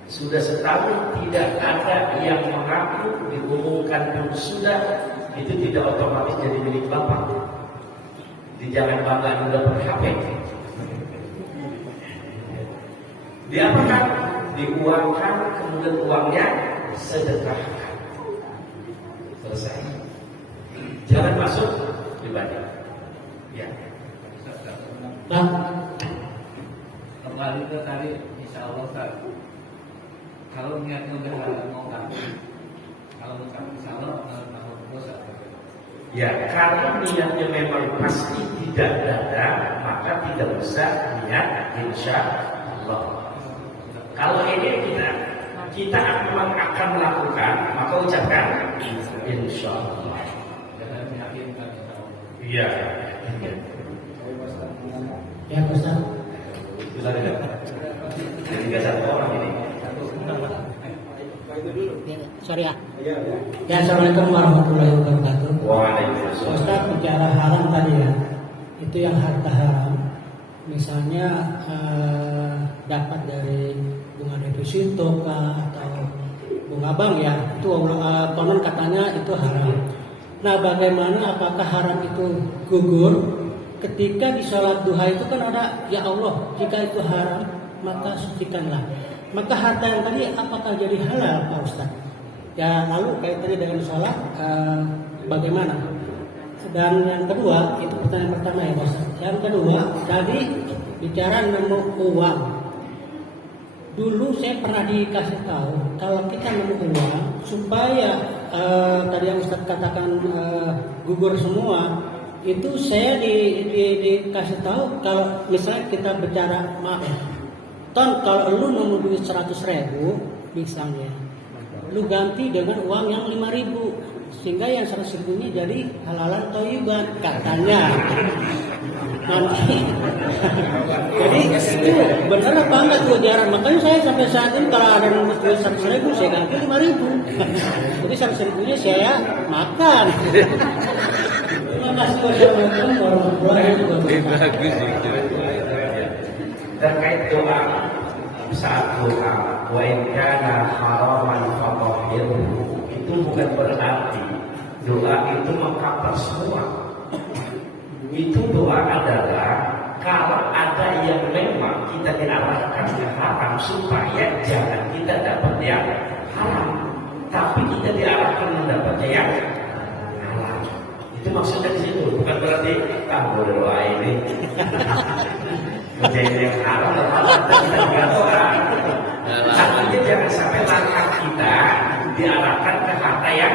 Sudah setahun tidak ada yang mengaku, diumumkan pun sudah, itu tidak otomatis jadi milik Bapak. Jangan bangga juga pakai HP. Diapakan? Diuangkan, kemudian uangnya sedekahkan. Selesai. Jangan masuk ibadah. Ya. Nah, Kembali ke tadi, insya Allah Ustaz. Kalau niatnya udah mau kafir, kalau mau kafir, insya Allah mau dosa. Ya, kalau niatnya memang pasti tidak ada, maka tidak usah niat insya Allah. Kalau ini kita memang akan melakukan, maka ucapkan insya Allah. Jangan meyakinkan insya Allah. Iya. ya Ustaz. Jadi nggak satu orang ini. Sorry ya. Ya, Assalamualaikum warahmatullahi wabarakatuh. Waalaikumsalam. Ustaz bicara haram tadi ya, itu yang harta haram, misalnya dapat dari bunga deposito atau bunga bank ya, itu konon katanya itu haram. Nah, bagaimana apakah haram itu gugur ketika di sholat duha itu kan ada ya Allah, jika itu haram maka sucikanlah. Maka harta yang tadi apakah jadi halal Pak Ustaz? Ya, lalu kaitannya dengan sholat bagaimana? Dan yang kedua, itu pertanyaan pertama ya Pak Ustaz. Yang kedua, tadi bicara nemu uang. Dulu saya pernah dikasih tahu kalau kita nemu uang supaya tadi yang Ustaz katakan gugur semua, itu saya dikasih tahu kalau misalnya kita bicara maaf, Ton, kalau lu nemu duit 100.000 misalnya, lu ganti dengan uang yang 5.000, sehingga yang 100.000 ini jadi halalan thayyiban katanya. Nanti jadi itu benar apa enggak tuh ajaran? Makanya saya sampai saat ini kalau ada nemu duit 100.000 saya ganti 5.000. Jadi 100.000-nya saya makan. Terima kasih. Wassalamualaikum warahmatullahi wabarakatuh. Terkait doa, saat doa, wa in kana haraman fatahhirhu, itu bukan berarti doa itu mengcover semua. Itu doa adalah kalau ada yang memang kita diarahkan ke haram supaya jangan kita dapat yang haram, tapi kita diarahkan mendapatnya yang halal. Itu maksudnya di situ, bukan berarti boleh doa ini menjadi yang haram dan kita juga doa. Artinya jangan sampai langkah kita diarahkan ke harta yang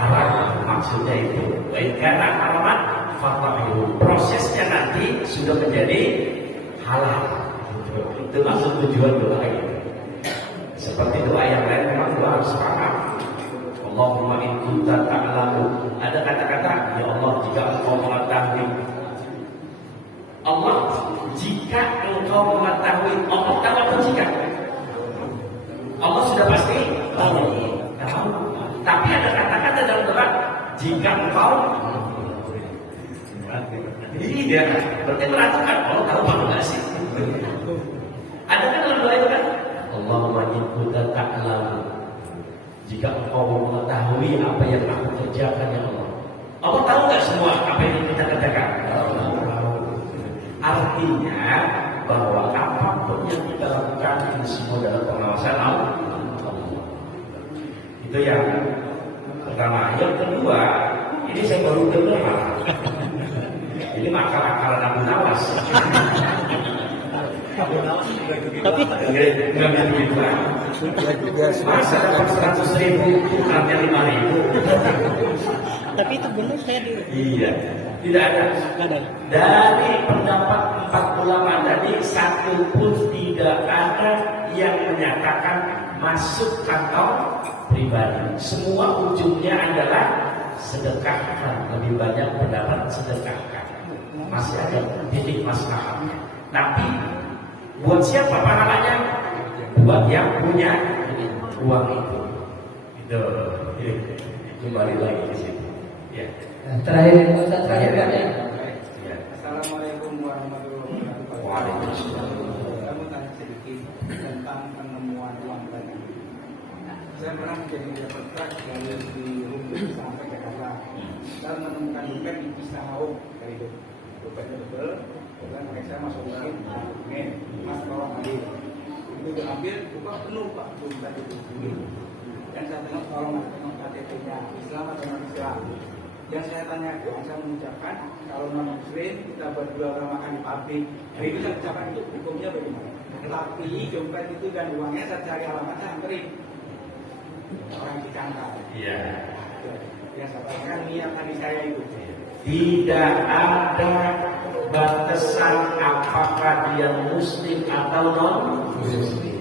haram. Maksudnya itu, baik karena haraman fatahhirhu, prosesnya nanti sudah menjadi halal. Itu maksud tujuan doa itu. Seperti doa yang lain memang doa harus paham. Allahumma in kunta ta'lamu, ada kata-kata ya Allah jika engkau mengetahui. Allah jika engkau mengetahui, Allah tahu atau jika? Allah sudah pasti tahu. Tapi ada kata-kata dalam doa jika engkau. Ini dia berarti meragukan Allah tahu apa enggak sih? Ada kan dalam doa itu kan? Allahumma in kunta ta'lamu, jika engkau mengetahui apa yang aku kerjakan ya Allah. Allah tahu nggak semua apa yang kita kerjakan? Artinya bahwa apapun yang kita lakukan itu semua dalam pengawasan Allah. Itu yang pertama. Yang kedua, ini saya baru dengar. Ini akal-akalan Abu Nawas. Tapi nggak begitu. Masa dapat 100.000 tukarnya 5.000? tapi itu benar saya di Iya, tidak ada. ada. Dari pendapat 4 ulama tadi, satu pun tidak ada yang menyatakan masuk kantong pribadi. Semua ujungnya adalah sedekahkan. Lebih banyak pendapat sedekahkan. Masih ada titik masalahnya. Tapi buat siapa pahalanya? Buat yang punya uang itu. Tuh, kembali lagi ke situ. Ya. Terakhir, Ustaz, terakhir Pak, ya. Ya. Assalamualaikum warahmatullahi wabarakatuh. Waalaikumsalam. Saya mau tanya sedikit tentang penemuan uang tadi. Saya pernah menjadi peternak dari di Rumah sampai ke Jakarta. Saya menemukan dompet di Pisau dari dompetnya betul. Kemudian pakai saya masukin dokumen, mas tolong ambil. Itu diambil, buka penuh pak dompet itu. Dan saya tengok tolong tengok KTP-nya Islam atau non Islam. Yang saya tanyakan, saya mengucapkan kalau non muslim kita berdua orang makan di pabrik. Hari itu saya ucapkan itu hukumnya bagaimana? Tapi dompet itu dan uangnya saya cari alamat saya anterin orang Cicangkal. Iya. Yang saya tanyakan niat tadi saya itu. Tidak ada batasan apakah dia muslim atau non muslim.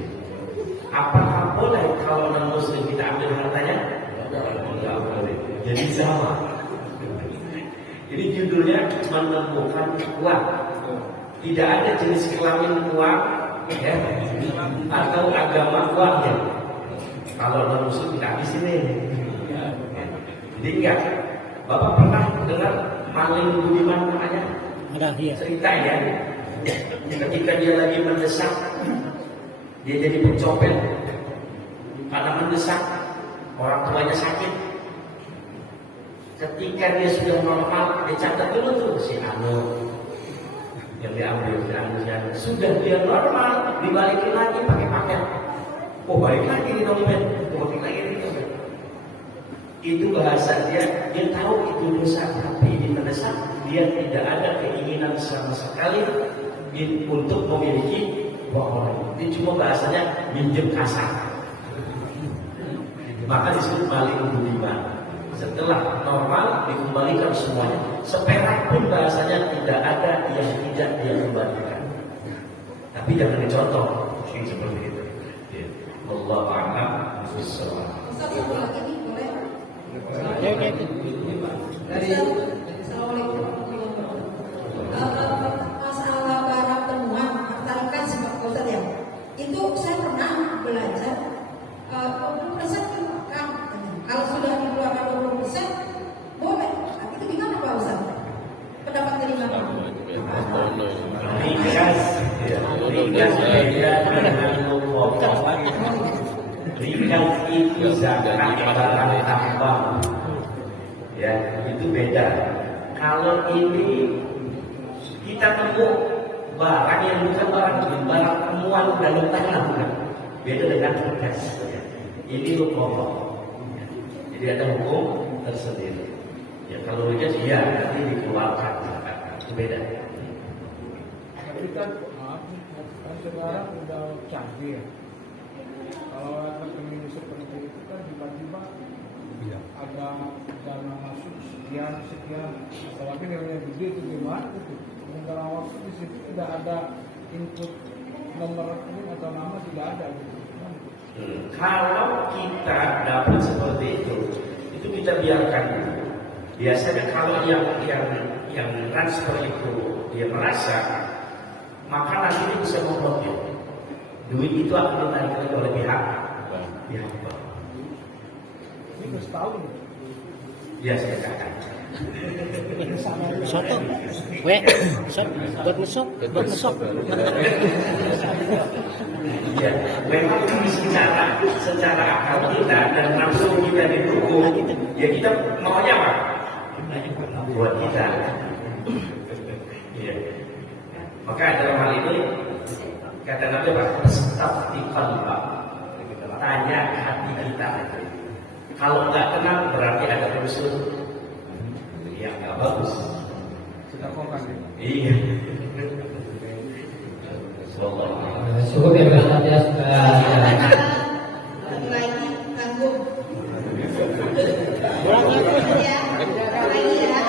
Apakah boleh kalau non muslim kita ambil hartanya? Tidak boleh. Jadi sama. Jadi judulnya menemukan uang. Tidak ada jenis kelamin uang, ya, atau agama uang. Ya. Kalau non muslim kita habis ini. Jadi enggak. Bapak pernah dengar maling budiman namanya? Ada, iya. Cerita ya. Ketika dia lagi mendesak, dia jadi pencopet. Karena mendesak, orang tuanya sakit. Ketika dia sudah normal, dia catat dulu tuh si Anu yang diambil, si Anu. Sudah dia normal, dibalikin lagi pakai paket. Oh balik lagi di dompet, balik lagi di dompet. Itu bahasa dia tahu itu dosa, tapi di mendesak dia tidak ada keinginan sama sekali untuk memiliki uang orang. Itu cuma bahasanya minjem kasar. Maka disebut maling budiman. Setelah normal dikembalikan semuanya. Seperak pun bahasanya tidak ada yang tidak dia kembalikan. Tapi jangan dicontoh seperti itu. Wallahu a'lam bishawab. Satu lagi nih boleh? Ya, oke. Dari Assalamualaikum warahmatullahi wabarakatuh. Masalah barang temuan tarikan sebab Ustaz ya. Itu saya pernah belajar 20% kan. Kalau sudah dikeluarkan 20% boleh. Tapi itu gimana Pak Ustaz? Pendapat dari Bapak? Ringkas beda dengan memotong. Ringkas itu zakat barang tambang. Ya, itu beda. Kalau ini kita temu barang yang bukan barang temuan dalam tanah, bukan. Beda dengan ringkas. Ini pokok. Jadi ada hukum tersendiri. Ya kalau ringkas iya nanti dikeluarkan zakat. Itu beda. Tapi kan sekarang udah canggih ya. Kalau pemilu seperti itu kan tiba-tiba ada dana masuk sekian. Apalagi nilainya gede itu gimana itu? Sementara waktu di situ tidak ada input nomor rekening atau nama tidak ada gitu. Kalau kita dapat seperti itu kita biarkan. Biasanya kalau yang transfer itu dia merasa, maka nanti dia bisa memblokir. Duit itu akan ditarik oleh pihak bank. Ini harus tahu nih. Ya saya katakan. Soto. Buat ngesok. Ya, memang ini secara akal kita dan nafsu kita didukung. Ya kita maunya apa? Buat kita. Ya. Maka dalam hal ini kata Nabi Staftiqan Pak. Tanya hati kita. Kalau nggak tenang berarti ada unsur yang nggak bagus. Kita kokan nih. Iya. Cukup ya Ustaz ya. Lagi tanggung. Ya, lagi ya.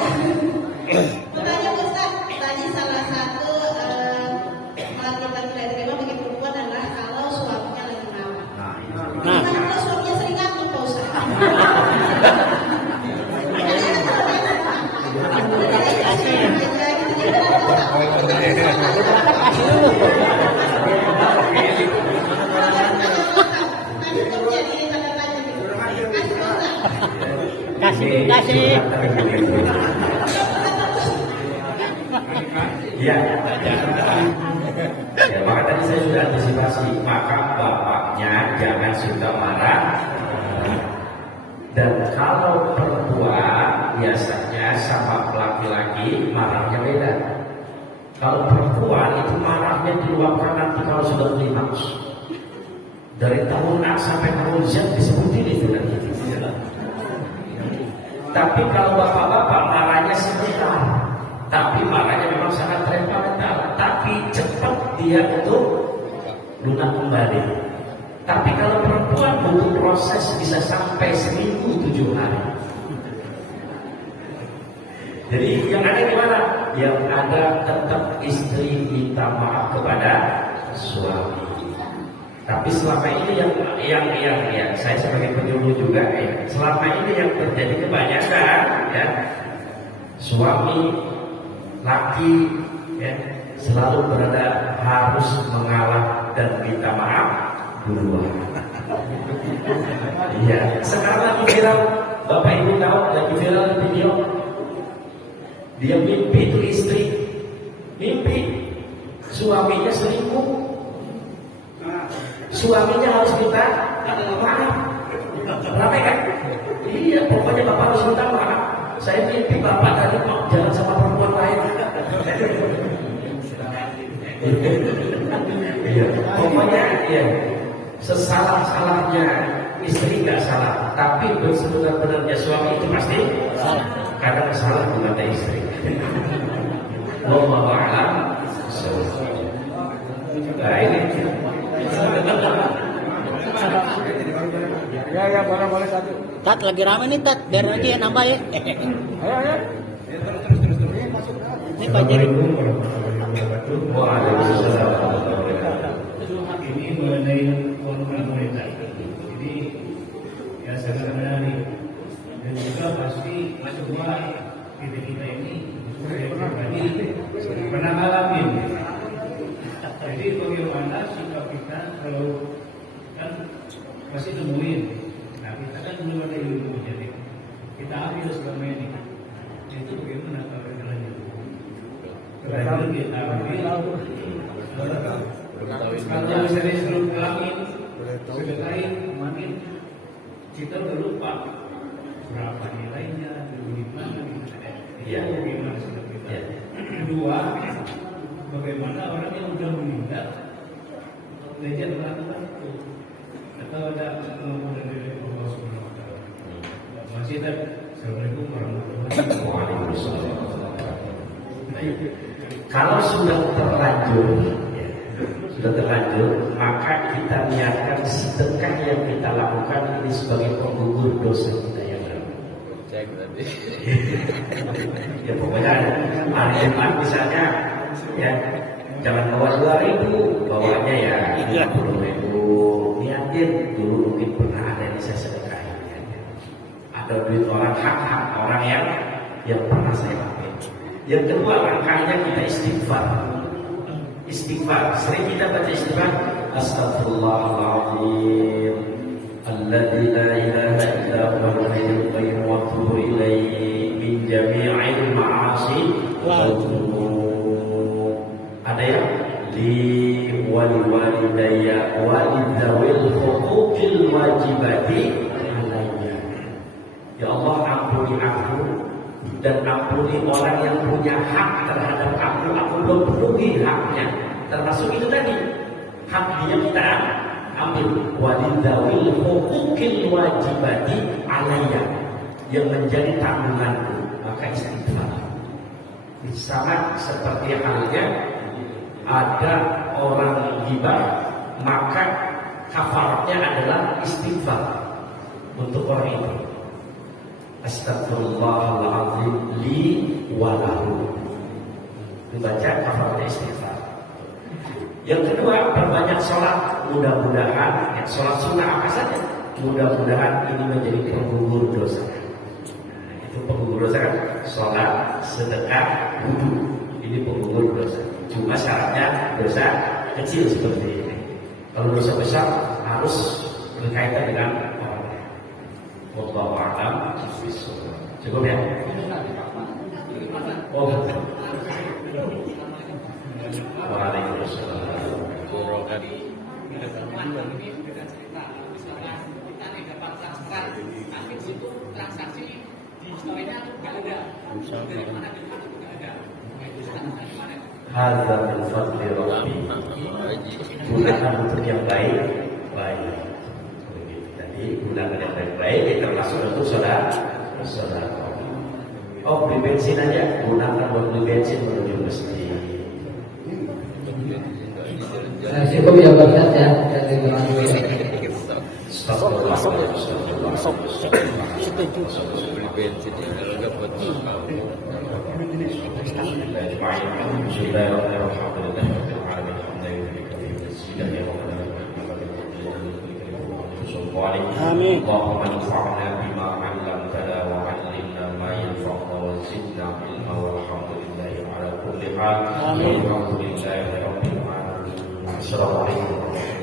Bertanya Ustaz, tadi salah satu kita tidak terima bagi perempuan adalah kalau suaminya lagi merawat. Nah, Kalau suaminya sering ngantuk Pak Ustaz. Kasih. Ya. Ya, maka tadi saya sudah antisipasi, maka bapaknya jangan suka marah. Dan kalau perempuan biasanya sama laki-laki marahnya beda. Kalau perempuan itu marahnya diluapkan nanti kalau sudah klimaks. Dari tahun A sampai tahun Z disebutin itu nanti. Tapi kalau bapak-bapak marahnya sebentar, tapi marahnya memang sangat temperamental, tapi cepat dia itu lunak kembali. Tapi kalau perempuan butuh proses bisa sampai 1.007 hari. Jadi yang ada gimana? Yang ada tetap istri minta maaf kepada suami. Tapi selama ini yang saya sebagai penyuluh juga ya, selama ini yang terjadi kebanyakan ya, suami laki ya, selalu berada harus mengalah dan minta maaf duluan. Iya, sekarang lagi viral, Bapak Ibu tahu lagi viral video. Dia mimpi itu istri, mimpi suaminya selingkuh. Suaminya harus minta maaf. Ramai kan? Iya, pokoknya bapak harus minta maaf. Saya mimpi bapak tadi mau jalan sama perempuan lain. Iya, pokoknya ya sesalah-salahnya istri nggak salah, tapi sebenar-benarnya suami itu pasti salah. Kadang salah di mata istri. Wallahu a'lam. Nah ini. Ya, boleh satu. Tat lagi rame nih Tat, biar nanti ya nambah ya. Ayo. Terus. Ini Pak Jadi. Ini mengenai formulir moneta. Jadi ya sangat menarik dan juga pasti semua kita ini pribadi pernah ngalamin. Jadi bagaimana sikap kita kalau kan masih nemuin, nah kita kan belum ada ilmu, jadi kita ambil selama ini. Itu bagaimana kalau kita lanjut? Terakhir kita ambil. Kalau misalnya suruh pulangin, sedekahin, makin kita udah lupa berapa nilainya, dulu gimana gitu. Iya. Bagaimana sikap kita? Kedua, bagaimana orang yang sudah meninggal belajar melakukan itu atau ada kemampuan dari Allah Subhanahu Wa Taala. Masih ada. Assalamualaikum warahmatullahi wabarakatuh. Kalau sudah terlanjur, maka kita niatkan sedekah yang kita lakukan ini sebagai penggugur dosa kita yang lalu. Ya pokoknya hari Jumat misalnya, ya jangan bawa 2.000, bawanya ya 50.000. Niatin dulu mungkin pernah ada yang saya sedekahin. Ada duit orang hak orang yang pernah saya pakai. Yang kedua langkahnya kita istighfar. Sering kita baca istighfar. Astagfirullahaladzim alladzi la ilaha illa huwal hayyul qayyum wa atubu ilaihi min jami'il ma'asi wal dzunub. Ada yang li walidayya walidawil huquqil wajibati alayya. Ya Allah, ampuni aku dan ampuni orang yang punya hak terhadap aku belum penuhi haknya. Termasuk itu tadi, hak dia kita ambil. Walidawil huquqil wajibati alayya, yang menjadi tanggunganku. Maka istighfar. Sama seperti halnya ada orang ghibah, maka kafaratnya adalah istighfar untuk orang itu. Astagfirullahaladzim li walahu. Dibaca kafaratnya istighfar. Yang kedua, perbanyak sholat. Mudah-mudahan sholat sunnah apa saja, mudah-mudahan ini menjadi penggugur dosa. Itu penggugur dosa kan? Sholat, sedekah, wudu. Ini penggugur dosa. Cuma syaratnya dosa kecil seperti ini. Kalau dosa besar harus berkaitan dengan orangnya. Wallahu a'lam bishawab. Cukup ya? Oh. Waalaikumsalam. Hadza min fadli Rabbi. Gunakan untuk yang baik. Jadi gunakan yang baik-baik, itu termasuk untuk saudara. Oh, beli bensin aja, gunakan buat beli bensin menuju masjid. Cukup ya Bapak ya. Amin. Allahumma anfa'na bima 'allamtana wa 'allimna ma yanfa'una wa zidna ilma walhamdulillahi ala kulli hal. Amin. Alhamdulillahi rabbil alamin. Assalamualaikum warahmatullahi wabarakatuh.